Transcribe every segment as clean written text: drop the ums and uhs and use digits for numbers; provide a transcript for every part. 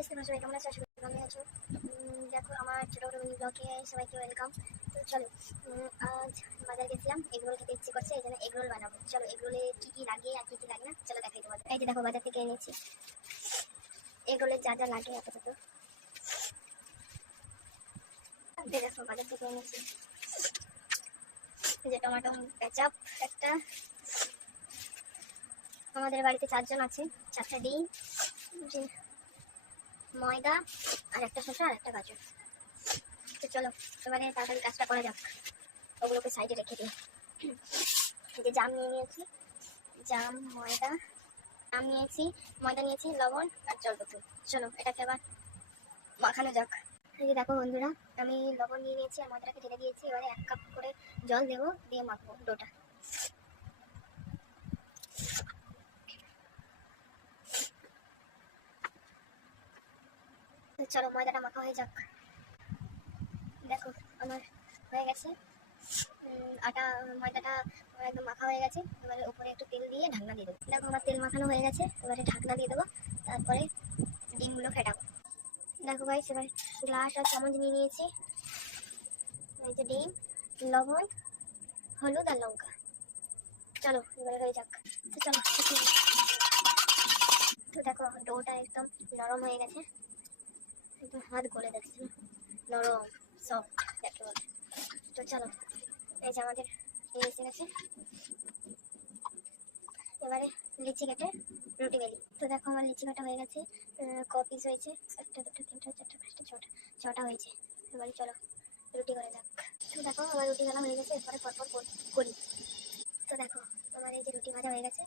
Guys, তোমরা সবাই কেমন আছো? আশা করি ভালো আছো। দেখো আমার ছোট মিনি ব্লগে সবাইকে ওয়েলকাম। তো চলো, আজ বাজার গেছিলাম, এগরোল খেতে ইচ্ছে করছে, এই জন্য এগরোল বানাবো। চলো, এগরোলে কি কি লাগে আর কি কি লাগে না চলো দেখাই তোমাদের। এই যে দেখো, বাজার থেকে এনেছি এগরোলের যা যা লাগে আপাতত। দেখো বাজার থেকে এনেছি যে টমেটো, কেচাপ একটা, আমাদের বাড়িতে 4 জন আছে, 4টা ডিম, ময়দা আর একটা শসা আর একটা গাজর। তো চলো এবারে তাড়াতাড়ি কাজটা করা যাক, ওগুলোকে সাইডে রেখে দিই। যে জাম নিয়ে নিয়েছি, জাম, ময়দা, জাম নিয়েছি, ময়দা নিয়েছি, লবণ আর জলপত্র। চলো এটাকে আবার মাখানো যাক। এই যে দেখো বন্ধুরা, আমি লবণ নিয়ে নিয়েছি আর ময়দাটাকে ঢেলে দিয়েছি। এবারে 1 কাপ করে জল দেবো, দিয়ে মাখবো ডোটা। চলো ময়দাটা মাখা হয়ে যাক। দেখো আমার হয়ে গেছে আটা, ময়দাটা একদম মাখা হয়ে গেছে। এবারে উপরে একটু তেল দিয়ে ঢাকনা দিয়ে দেবো। দেখো আমার তেল মাখানো হয়ে গেছে, এবারে ঢাকনা দিয়ে দেবো, তারপরে ডিমগুলো ফেটাবো। দেখো গাইস, এবার গ্লাস আর চামচ নিয়ে নিয়েছি। এই যে ডিম, লবণ, হলুদ আর লঙ্কা। চলো এবারে হয়ে যাক। তো চলো, তো দেখো ডোটা একদম নরম হয়ে গেছে, একদম হাত গলে যাচ্ছে, নরম সফট দেখতে বলে। তো চলো, এই যে আমাদের এসে গেছে, এবারে লিচি কেটে রুটি বেলি। তো দেখো আমার লিচি কাটা হয়ে গেছে, ক পিস হয়েছে, 1টা 2টা 3টা 4টা 5টা 6টা হয়েছে। এবারে চলো রুটি করে যাক। তো দেখো আমার রুটি বেলা হয়ে গেছে, এরপরে পরপর করি। তো দেখো আমার এই যে রুটি ভাজা হয়ে গেছে,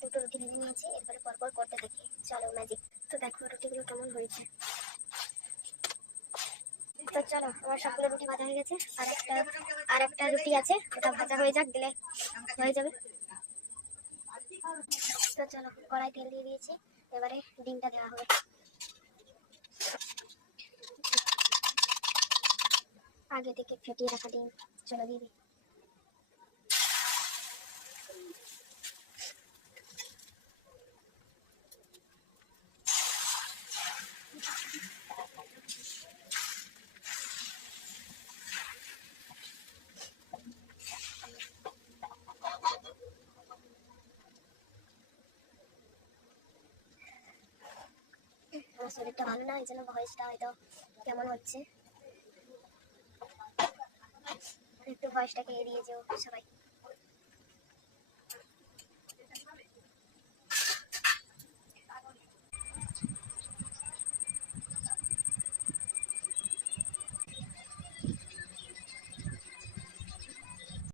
2টো রুটি ভেজে নিয়েছি, এরপরে পরপর করতে থাকি। চলো ম্যাজিক। তো দেখো রুটিগুলো কেমন হয়েছে। তো চলো আমার সবগুলো রুটি ভাজা হয়ে গেছে, আর একটা রুটি আছে, ওটা ভাজা হয়ে যাক, দিলে হয়ে যাবে। তো চলো কড়াই তেল দিয়ে দিয়েছি, এবারে ডিমটা দেওয়া হবে। আগে থেকে ফেটিয়ে রাখা ডিম, চলো দিয়ে দিই। আমার শরীরটা ভালো না, এই জন্য ভয়েসটা হয়তো কেমন হচ্ছে, একটু ভয়েসটাকে এড়িয়ে যেও সবাই।